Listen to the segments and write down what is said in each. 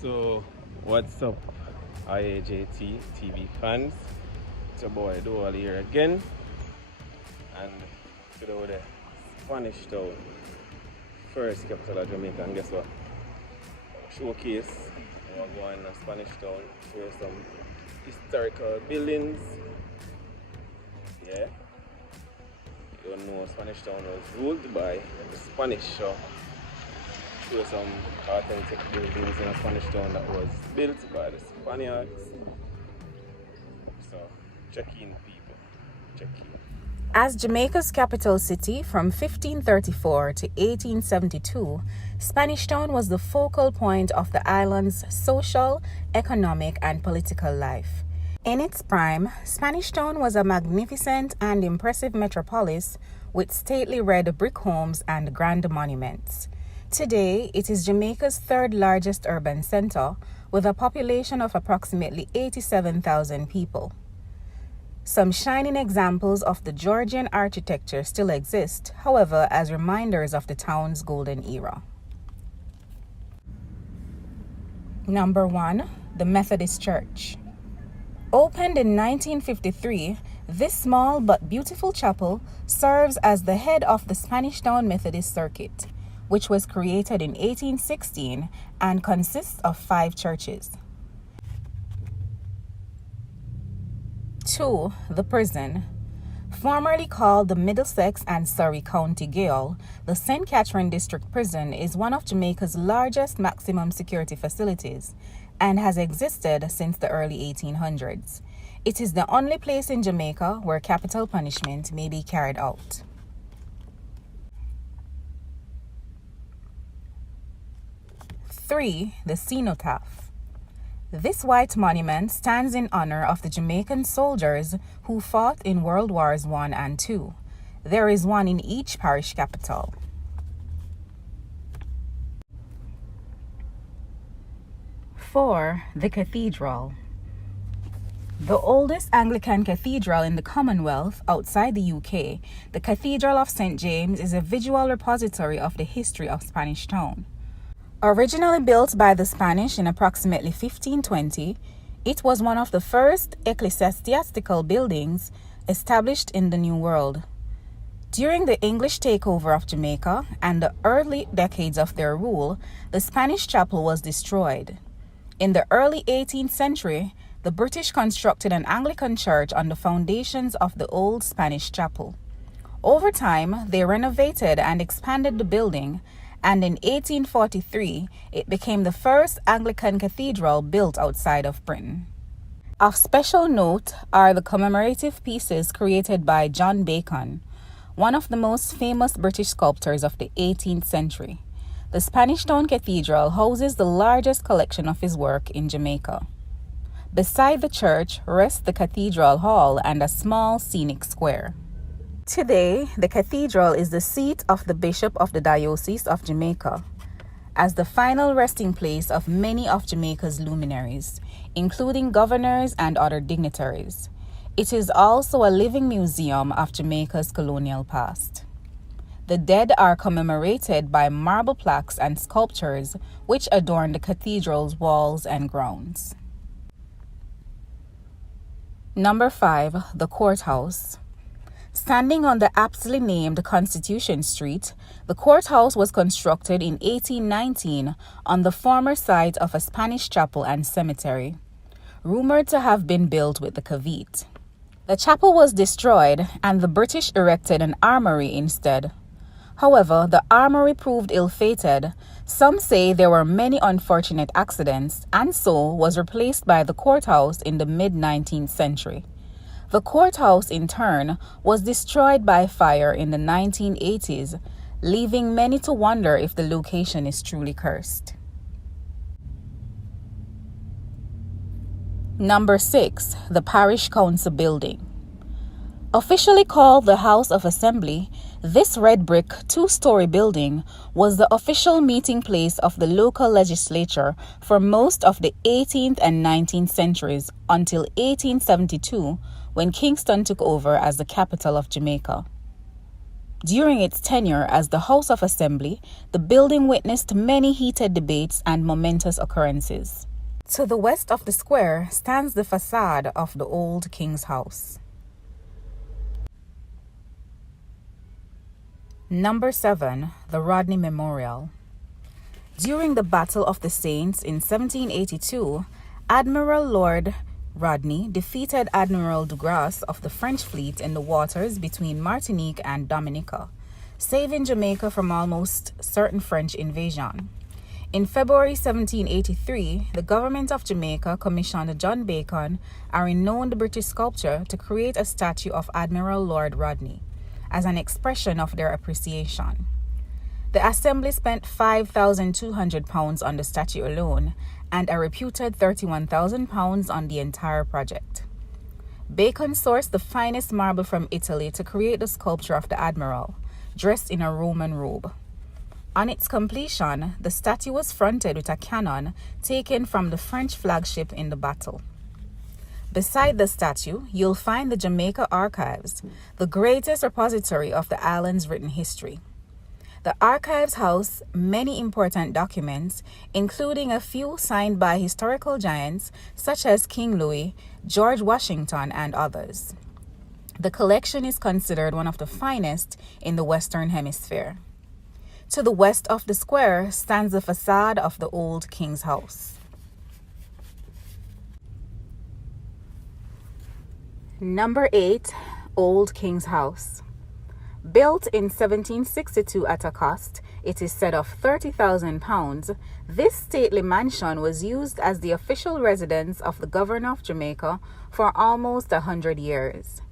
So, what's up, IAJT TV fans? It's your boy Doal here again, and today we're the Spanish Town, first capital of Jamaica. And guess what? Showcase. We're going to Spanish Town, show you some historical buildings. Yeah, you don't know Spanish Town was ruled by the Spanish, so show some authentic buildings in a Spanish Town that was built by the Spaniards. So check in, people, check in. As Jamaica's capital city from 1534 to 1872, Spanish Town was the focal point of the island's social, economic, and political life. In its prime, Spanish Town was a magnificent and impressive metropolis with stately red brick homes and grand monuments. Today, it is Jamaica's third largest urban center with a population of approximately 87,000 people. Some shining examples of the Georgian architecture still exist, however, as reminders of the town's golden era. Number 1. The Methodist Church. Opened in 1953, this small but beautiful chapel serves as the head of the Spanish Town Methodist Circuit, which was created in 1816 and consists of 5 churches. 2. The Prison. Formerly called the Middlesex and Surrey County Gaol, the St. Catherine District Prison is one of Jamaica's largest maximum security facilities and has existed since the early 1800s. It is the only place in Jamaica where capital punishment may be carried out. 3. The Cenotaph. This white monument stands in honor of the Jamaican soldiers who fought in World Wars I and II. There is one in each parish capital. 4. The Cathedral. The oldest Anglican cathedral in the Commonwealth outside the UK, the Cathedral of St. James is a visual repository of the history of Spanish Town. Originally built by the Spanish in approximately 1520, it was one of the first ecclesiastical buildings established in the New World. During the English takeover of Jamaica and the early decades of their rule, the Spanish chapel was destroyed. In the early 18th century, the British constructed an Anglican church on the foundations of the old Spanish chapel. Over time, they renovated and expanded the building, and in 1843, it became the first Anglican cathedral built outside of Britain. Of special note are the commemorative pieces created by John Bacon, one of the most famous British sculptors of the 18th century. The Spanish Town Cathedral houses the largest collection of his work in Jamaica. Beside the church rests the Cathedral Hall and a small scenic square. Today, the cathedral is the seat of the Bishop of the Diocese of Jamaica, as the final resting place of many of Jamaica's luminaries, including governors and other dignitaries. It is also a living museum of Jamaica's colonial past. The dead are commemorated by marble plaques and sculptures which adorn the cathedral's walls and grounds. Number 5. The Courthouse. Standing on the aptly named Constitution Street, the courthouse was constructed in 1819 on the former site of a Spanish chapel and cemetery, rumored to have been built with the caveat. The chapel was destroyed and the British erected an armory instead. However, the armory proved ill-fated. Some say there were many unfortunate accidents and so was replaced by the courthouse in the mid-19th century. The courthouse, in turn, was destroyed by fire in the 1980s, leaving many to wonder if the location is truly cursed. Number 6. The Parish Council Building. Officially called the House of Assembly, this red brick 2-story building was the official meeting place of the local legislature for most of the 18th and 19th centuries until 1872, when Kingston took over as the capital of Jamaica. During its tenure as the House of Assembly, the building witnessed many heated debates and momentous occurrences. To the west of the square stands the facade of the old King's House. Number 7. The Rodney Memorial. During the Battle of the Saints in 1782, Admiral Lord Rodney defeated Admiral Douglas of the French fleet in the waters between Martinique and Dominica, saving Jamaica from almost certain French invasion. In February 1783, the government of Jamaica commissioned John Bacon, a renowned British sculptor, to create a statue of Admiral Lord Rodney as an expression of their appreciation. The Assembly spent £5,200 on the statue alone and a reputed £31,000 on the entire project. Bacon sourced the finest marble from Italy to create the sculpture of the Admiral, dressed in a Roman robe. On its completion, the statue was fronted with a cannon taken from the French flagship in the battle. Beside the statue, you'll find the Jamaica Archives, the greatest repository of the island's written history. The archives house many important documents, including a few signed by historical giants such as King Louis, George Washington, and others. The collection is considered one of the finest in the Western Hemisphere. To the west of the square stands the facade of the old King's House. Number 8. Old King's House. Built in 1762 at a cost, it is said, of £30,000, this stately mansion was used as the official residence of the Governor of Jamaica for almost 100 years.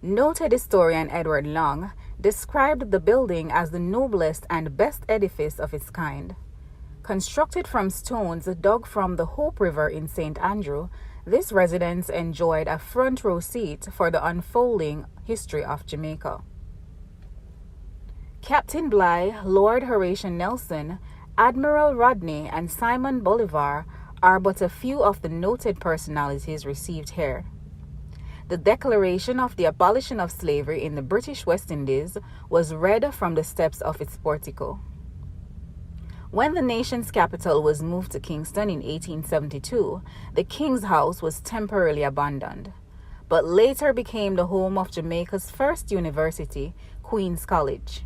Noted historian Edward Long described the building as the noblest and best edifice of its kind. Constructed from stones dug from the Hope River in St. Andrew, this residence enjoyed a front row seat for the unfolding history of Jamaica. Captain Bligh, Lord Horatio Nelson, Admiral Rodney, and Simon Bolivar are but a few of the noted personalities received here. The Declaration of the Abolition of Slavery in the British West Indies was read from the steps of its portico. When the nation's capital was moved to Kingston in 1872, the King's House was temporarily abandoned, but later became the home of Jamaica's first university, Queen's College.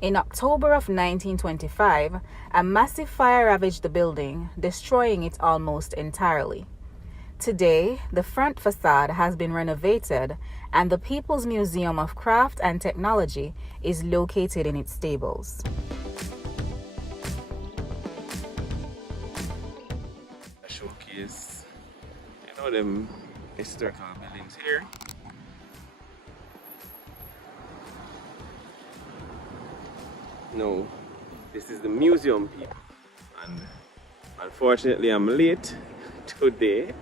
In October of 1925, a massive fire ravaged the building, destroying it almost entirely. Today, the front facade has been renovated, and the People's Museum of Craft and Technology is located in its stables. A showcase, them historical buildings here. No, this is the museum, people, and unfortunately I'm late today,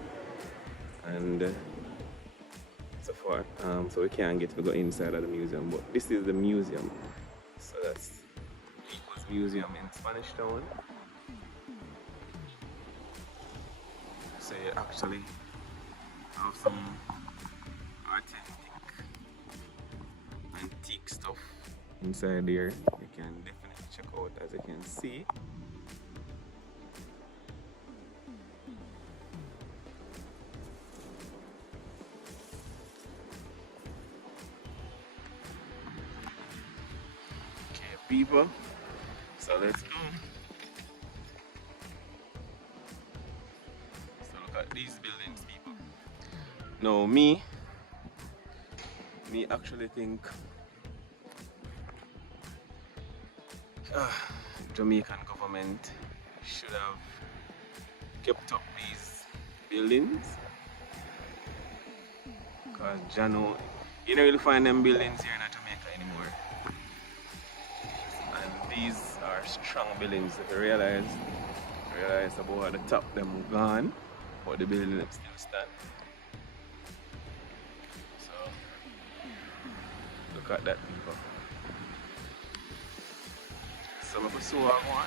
and so we can't get to go inside of the museum, but this is the museum. So that's People's Museum in Spanish Town. So you actually have some antique stuff inside there. You can definitely check out, as you can see. Okay, people, so let's go. So look at these buildings, people. Now me actually think Jamaican government should have kept up these buildings, because Jano, you don't really find them buildings here in Jamaica anymore, and these are strong buildings. If you realize about the top them gone, but the building them still stand. So look at that, people. Some of us who are one.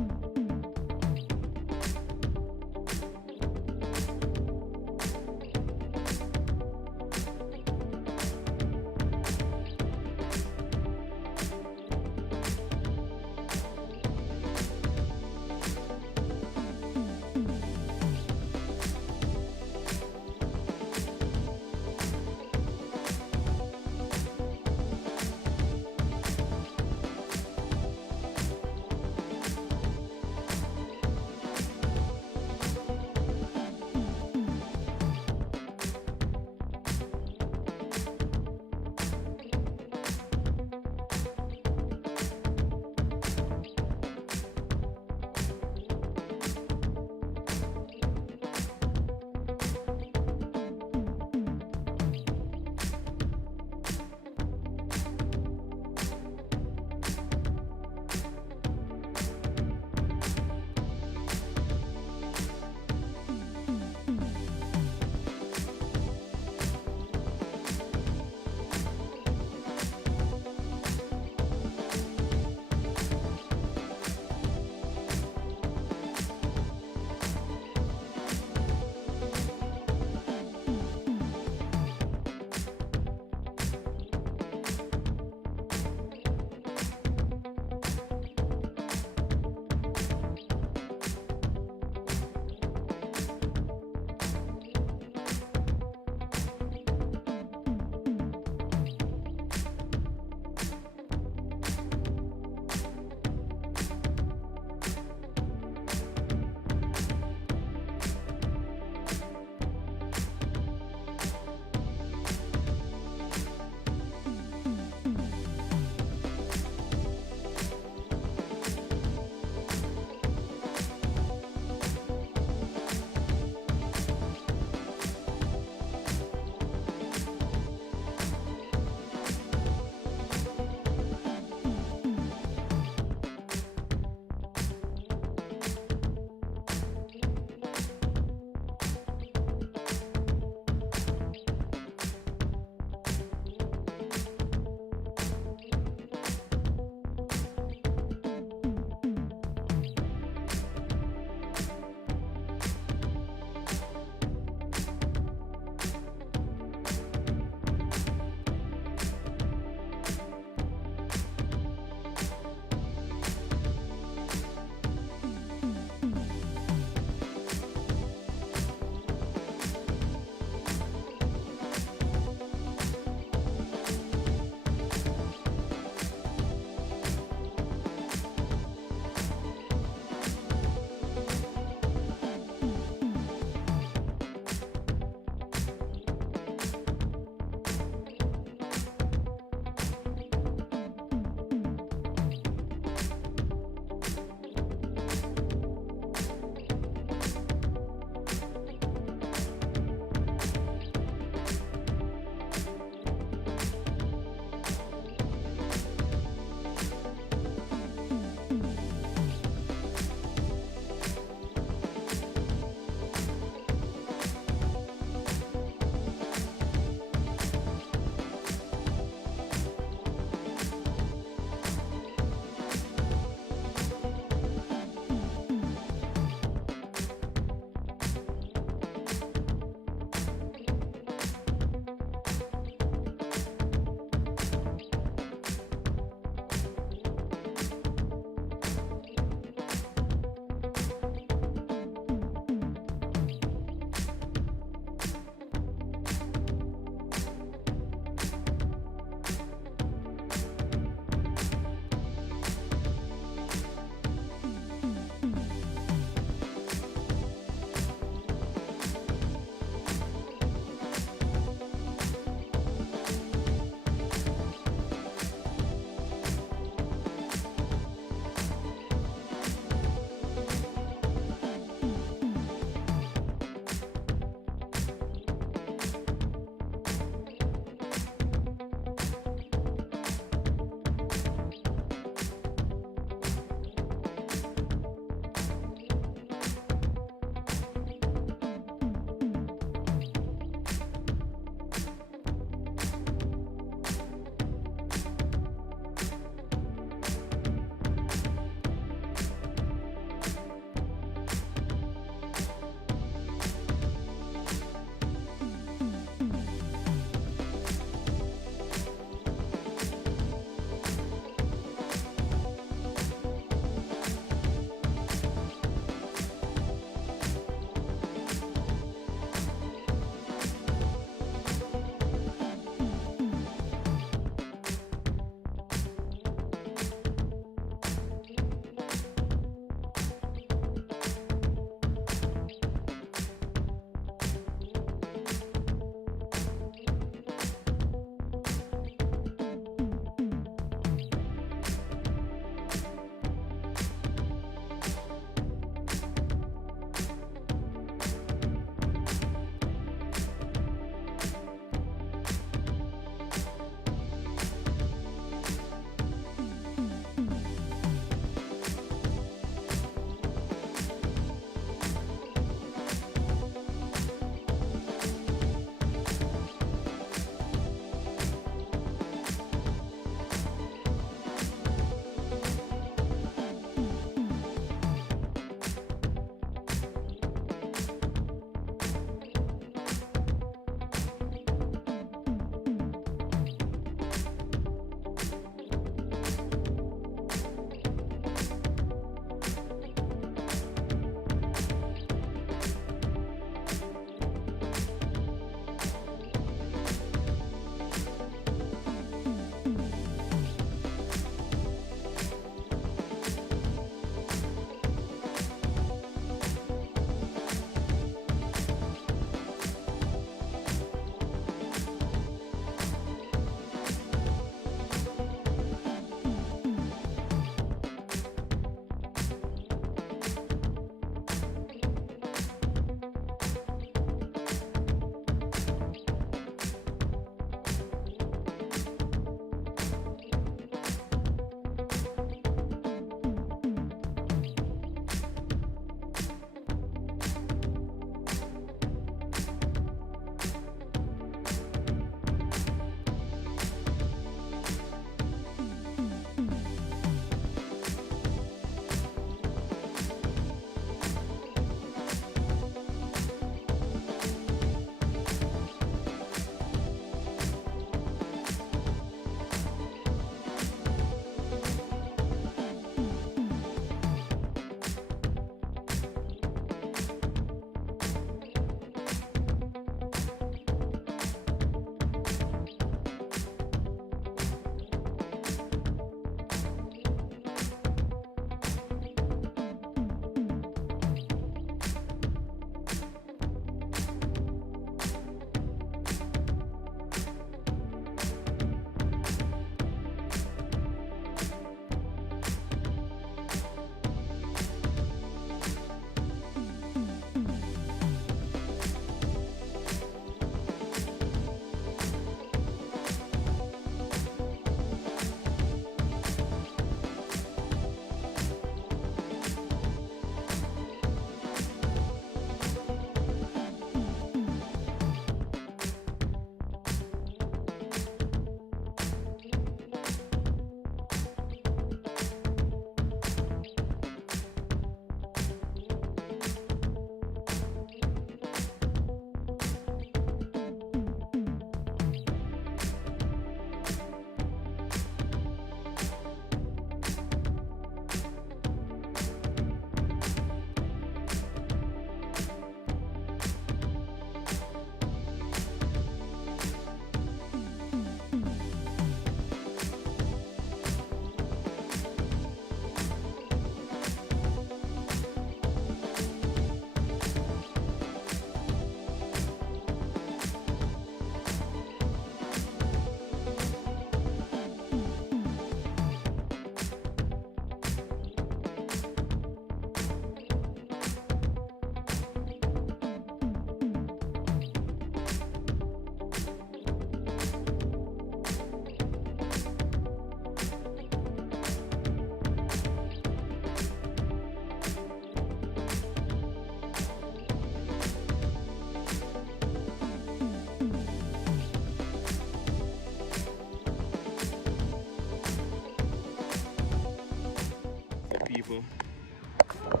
people.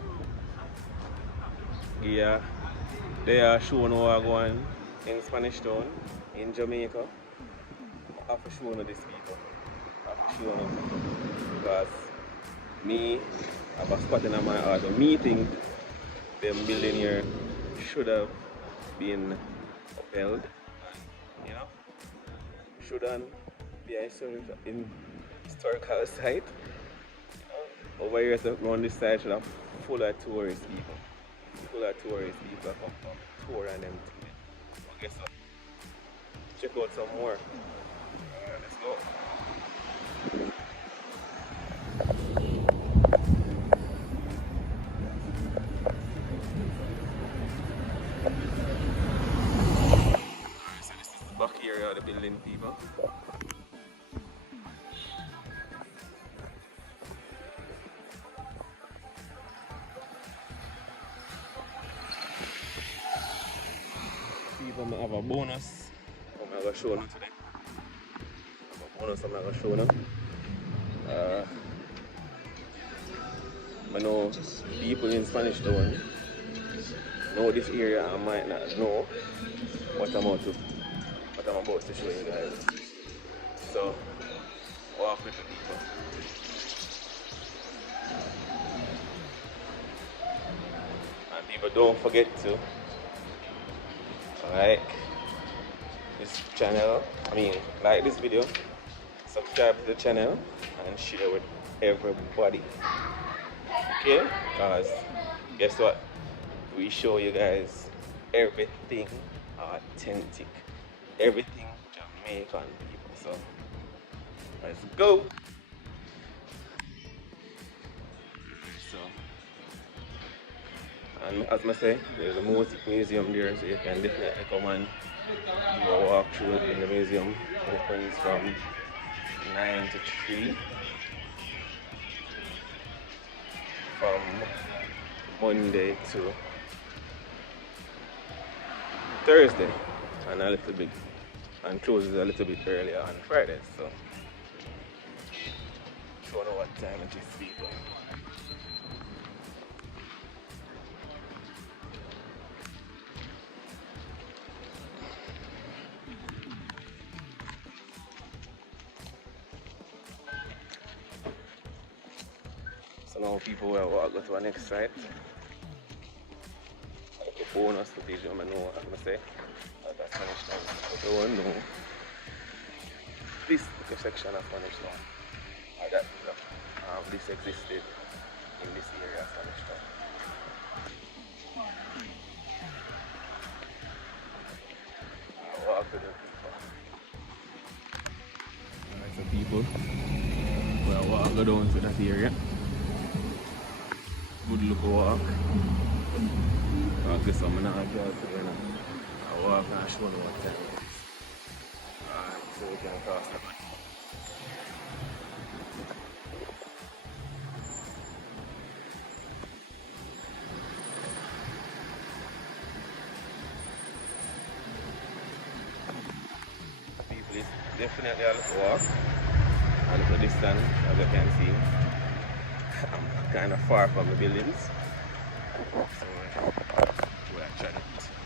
Yeah, they are showing what go on in Spanish Town, in Jamaica. I have to show you this people. I have to show you because me have a spot in my heart. Me think the millionaire should have been upheld, and, you know, shouldn't be a historical site. Over here, around this side should have full of tourist people. Full of tourist people come from tour and them things. But guess what? Check out some more. Let's go. Alright, so this is the back area of the building, people. I have a bonus I'm going to show you today. I have a bonus I'm going to show you. I know people in Spanish Town know this area. I might not know what I'm about to show you guys. So walk with the people. And people, don't forget to like this channel, like this video, subscribe to the channel and share with everybody. Okay? Because guess what? We show you guys everything authentic, everything Jamaican people. So let's go. So, and as I say, there's a music museum there, so you can definitely come and do a walk through in the museum. It opens from 9 to 3 from Monday to Thursday, and closes a little bit earlier on Friday. So don't know what time it is, people. So now people will walk go to our next site. The bonus footage I know what I'm going to say. That's Spanish Town. But I don't know this section of Spanish Town. Or that this existed in this area of Spanish Town. I walk with the people. Alright, so people, we'll walk go down to that area. Good look walk. I guess I'm not going to I walk and show you what time it is. Alright, so we can cross the back. People, it's definitely a little walk, a little distance, as you can see. I'm kind of far from the buildings, so we'll try to show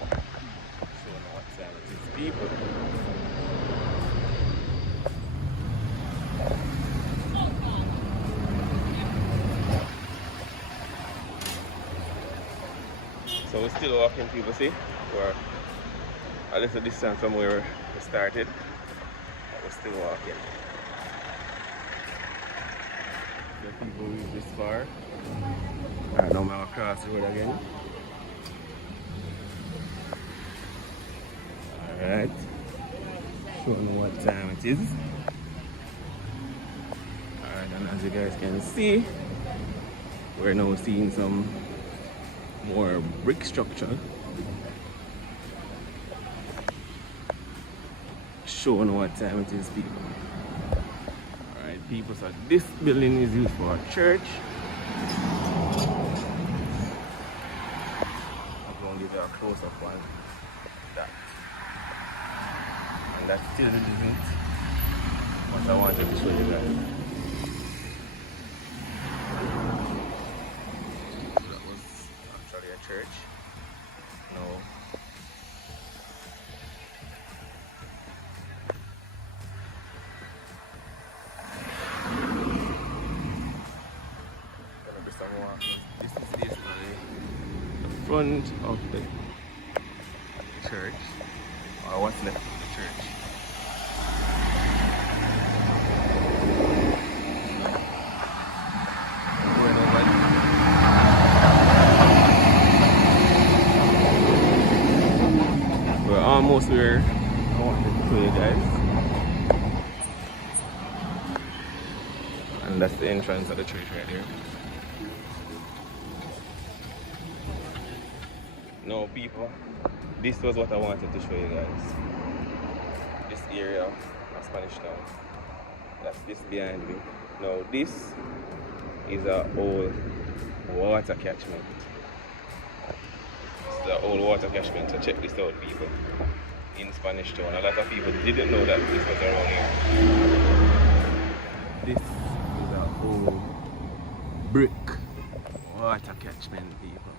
you what time it is, people. So we're still walking, people, see? We're a little distance from where we started, but we're still walking. The people reach this far. Alright, now I'm going to cross the road again. Alright. Showing what time it is. Alright, and as you guys can see, we're now seeing some more brick structure. Showing what time it is, people. People, so this building is used for a church. I'm going to give you a close up on that. And that still isn't what I wanted to show you guys. church. No. Gonna be some walk. This is basically the front of the church, or what's left of the church. We're almost where I wanted to show you guys. And that's the entrance of the church right here. No people, this was what I wanted to show you guys. This area of Spanish Town. That's this behind me. Now this is an old water catchment. This is an old water catchment, so check this out people. In Spanish Town. A lot of people didn't know that this was around here. This is an old brick water catchment people.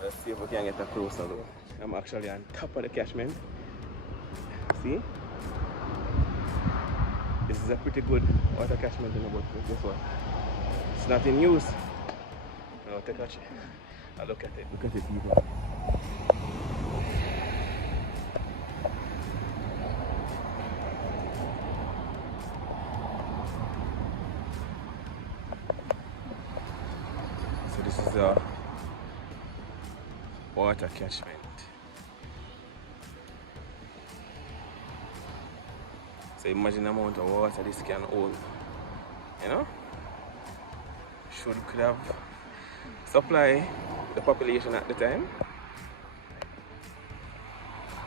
Let's see if we can get a closer look. I'm actually on top of the catchment. See? This is a pretty good water catchment in about guess what? It's not in use. Now take a check. Look at it. Look at it people. So this is a water catchment. So imagine the amount of water this can hold. You know? Could have supply the population at the time.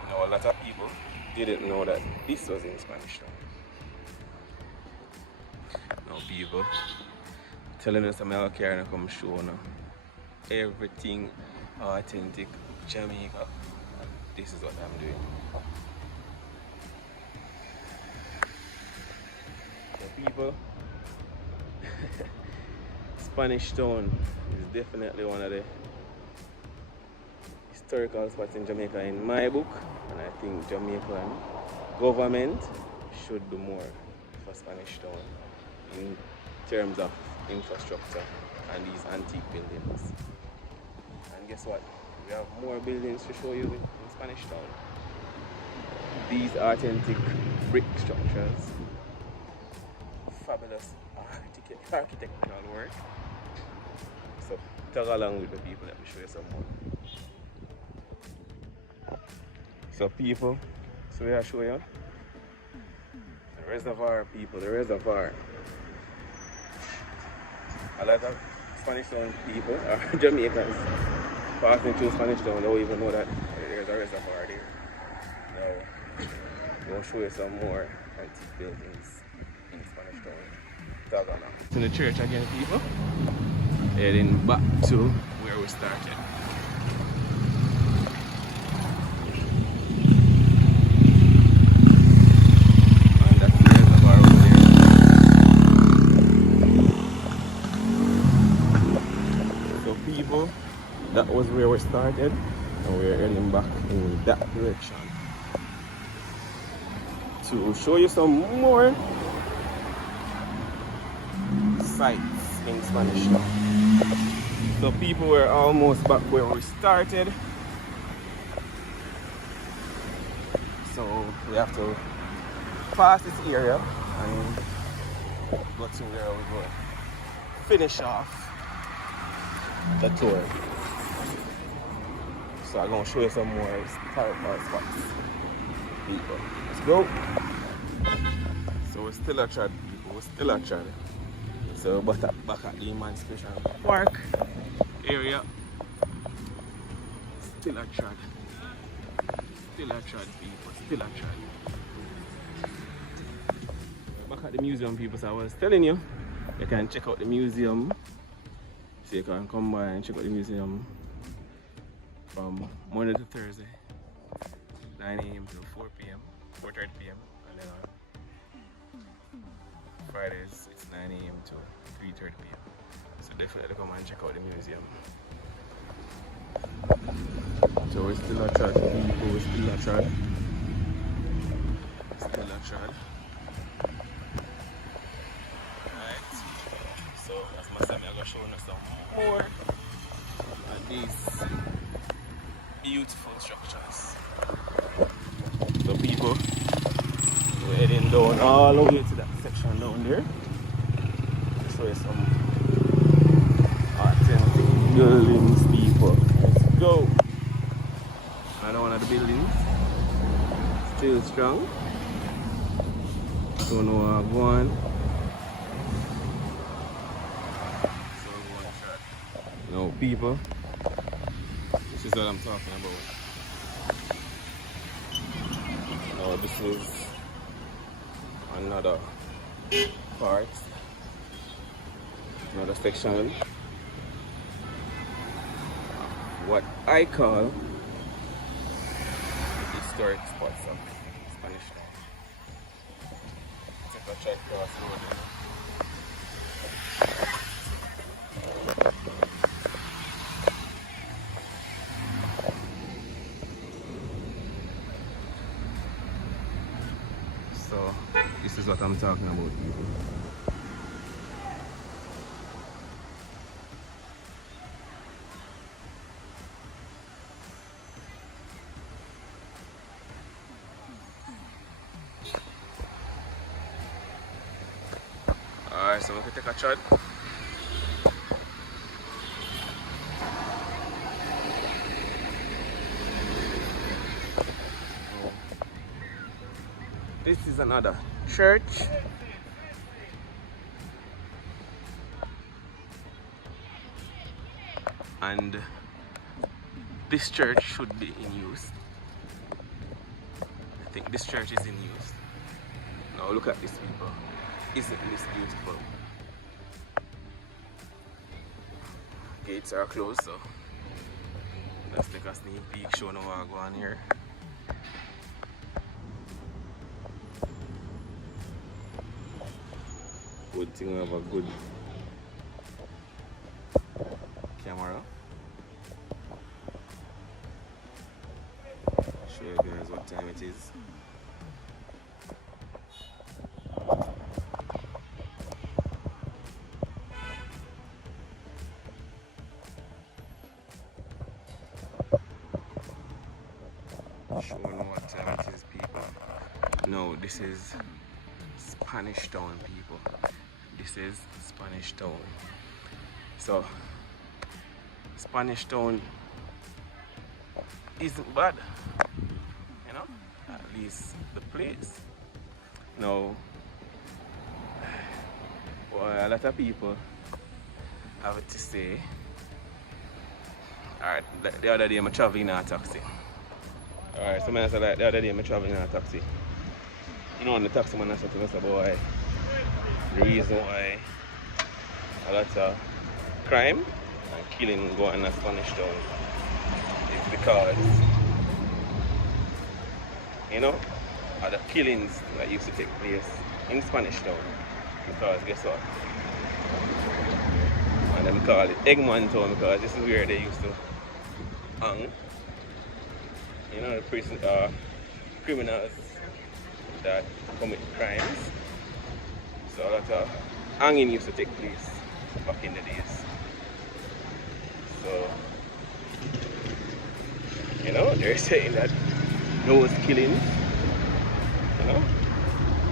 Now a lot of people didn't know that this was in Spanish Town. Now people telling us I'm out here and come show now. Everything authentic Jamaica. This is what I'm doing. So people, Spanish Town is definitely one of the historical spots in Jamaica in my book, and I think Jamaican government should do more for Spanish Town in terms of infrastructure and these antique buildings. And guess what? We have more buildings to show you in Spanish Town. These authentic brick structures, fabulous architectural work. So tag along with the people, let me show you some more. So people, so I show you the reservoir people, the reservoir. A lot of Spanish Town people or Jamaicans passing through Spanish Town don't even know that there's a reservoir there. Now I'm going to show you some more antique buildings in Spanish Town. Tag along. To the church again people. Heading back to where we started. And that's the reservoir over there. So people, that was where we started, and we're heading back in that direction to show you some more sites in Spanish Town. So people, were almost back where we started. So we have to pass this area and go to where we go. Finish off the tour. So I'm gonna show you some more historical spots. People, let's go. So we're still at Chad, people. We're still at Chad. So back at the Emancipation Park area. Still at Chad. Still at Chad, people. Still at Chad. Back at the museum, people. So I was telling you, you can check out the museum So you can come by and check out the museum from Monday to Thursday, 9 a.m. to 4 p.m., 4:30 p.m. And then on Fridays, it's 9 a.m. to 3:30 p.m. So definitely come and check out the museum. So we're still at Chad, people, we're still at Chad. Still at Chad. Alright. So as much as I'm going to show you some more of these beautiful structures. So people, we're heading down all the way to that section down there. I'll show you some authentic buildings, people. Let's go. Another one of the buildings, still strong. Don't know how I'm going. So one shot. No people. This is what I'm talking about. Now this is another part, another section. What I call historic spots of Spanish Town. Take a check across the road. So this is what I'm talking about, people. Alright, so we can take a shot. This is another church. And this church should be in use. I think this church is in use. Now look at this, people. Isn't this beautiful? Gates are closed, so let's take a sneak peek, show no what go on here. Good thing we have a good camera. Show you guys what time it is. Showing what time it is, people. No, this is Spanish Town, people. This is Spanish Town. So Spanish Town isn't bad, you know, at least the place. Now, well, a lot of people have to say, alright, the other day I'm traveling in a taxi. Alright, so I said like the other day I'm traveling in a taxi. You know, on the taxi man I said to me, boy, the reason why a lot of crime and killing go on in a Spanish Town is because, you know, of the killings that used to take place in Spanish Town. Because guess what? And them call it Eggman Town because this is where they used to hang. You know, the prison criminals that commit crimes. So a lot of hanging used to take place back in the days. So, you know, they're saying that those killings, you know,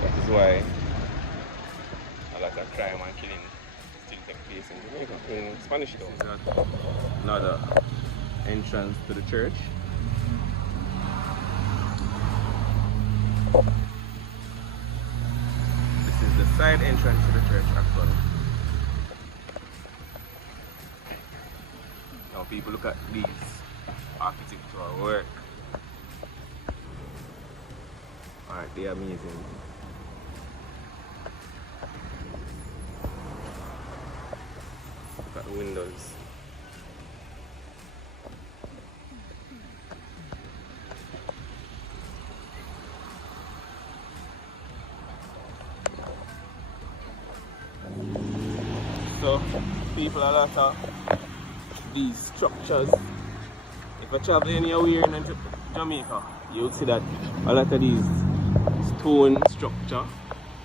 that is why a lot of crime and killing still take place in Jamaica, in Spanish Town. This is another entrance to the church. This is the side entrance to the church, actually. Now people look at these architectural work. Alright, they're amazing. Look at windows. So people a lot of these structures. If you travel anywhere in Jamaica, you'll see that a lot of these stone structure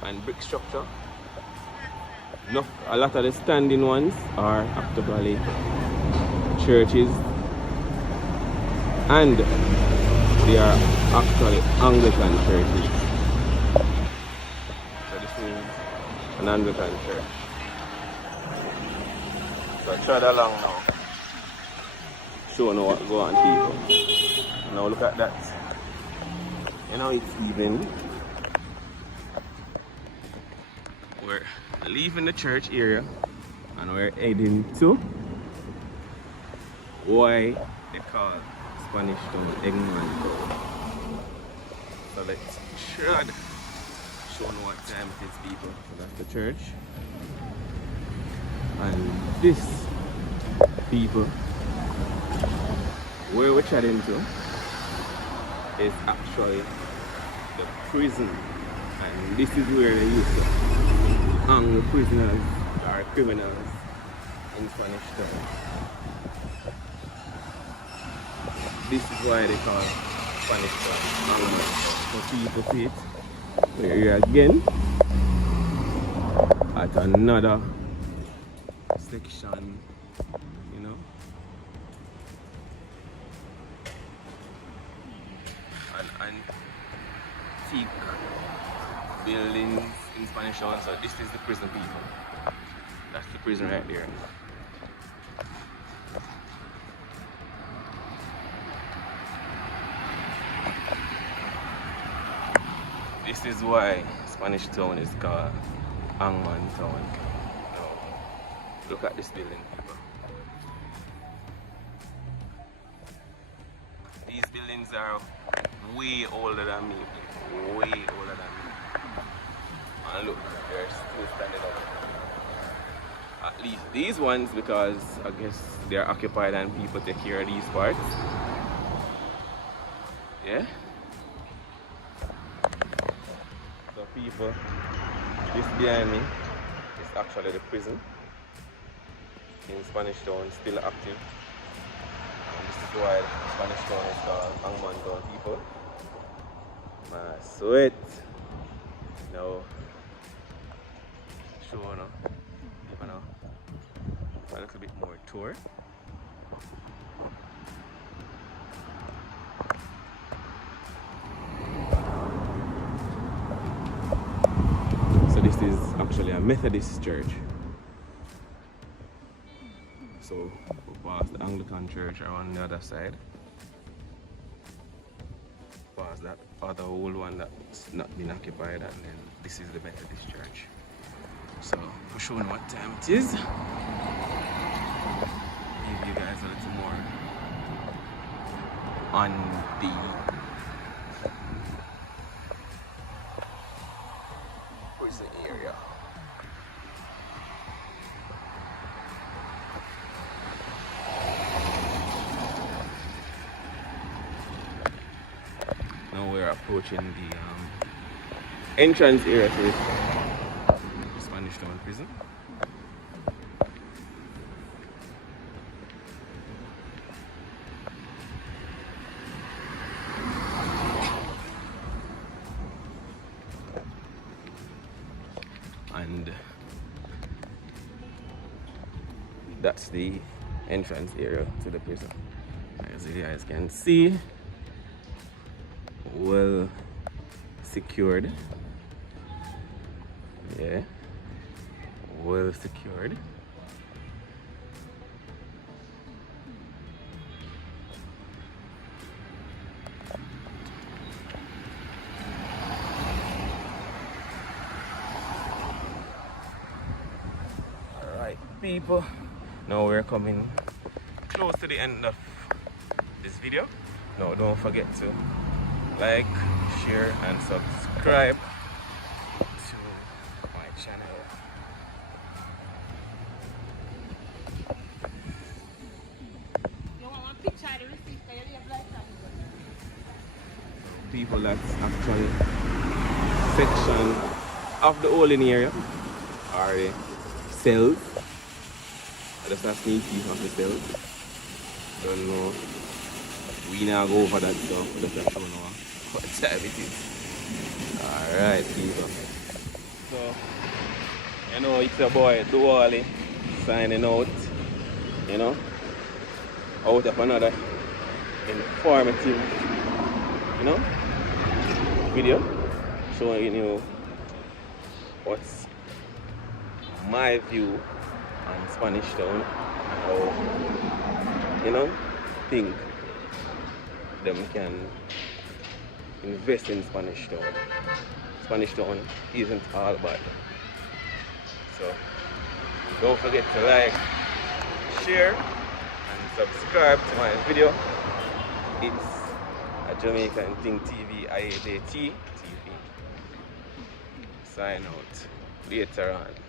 and brick structure. No, a lot of the standing ones are actually churches, and they are actually Anglican churches. So this means an Anglican church. So tread along now, showing what go on people. Now look at that. You know it's even. We're leaving the church area and we're heading to why they call Spanish Town England. So let's tread, showing what time it is, people. So that's the church. And this, people, where we're chatting to is actually the prison, and this is where they used to hang the prisoners or criminals in Spanish Town. This is why they call Spanish Town. So people see it. We're here again at another section, you know, an antique buildings in Spanish Town. So this is the prison, people. That's the prison right there. This is why Spanish Town is called Hangman Town. Look at this building, people. These buildings are way older than me, people. Way older than me. And look, they're still standing up. At least these ones, because I guess they're occupied and people take care of these parts. Yeah? So people, this behind me is actually the prison in Spanish Town, still active. And this is why Spanish Town is called Hangman Town, people. My sweat. Now, show now, give now a little bit more tour. So this is actually a Methodist church. So we pass the Anglican church are on the other side. Past that other old one that's not been occupied, and then this is the Methodist church. So we're showing what time it is. Give you guys a little more on the prison area. Now we're approaching the entrance area to the Spanish Town prison. And that's the entrance area to the prison. As you guys can see, well secured. Yeah, well secured. Alright, people, now we're coming close to the end of this video. No, don't forget to like, share and subscribe to my channel. people that's actually section of the whole in area are the cells. Just a sneak peek of the cells. Don't know. We now go over that stuff. Just to show now what time it is. Alright, people. So, you know, it's a boy, Duali, signing out. You know, out of another informative, you know, video showing you what's my view on Spanish Town, how, you know, think them can invest in Spanish Town. Spanish Town isn't all bad. So don't forget to like, share and subscribe to my video. It's a Jamaican Thing TV, IAJT TV. Sign out later on.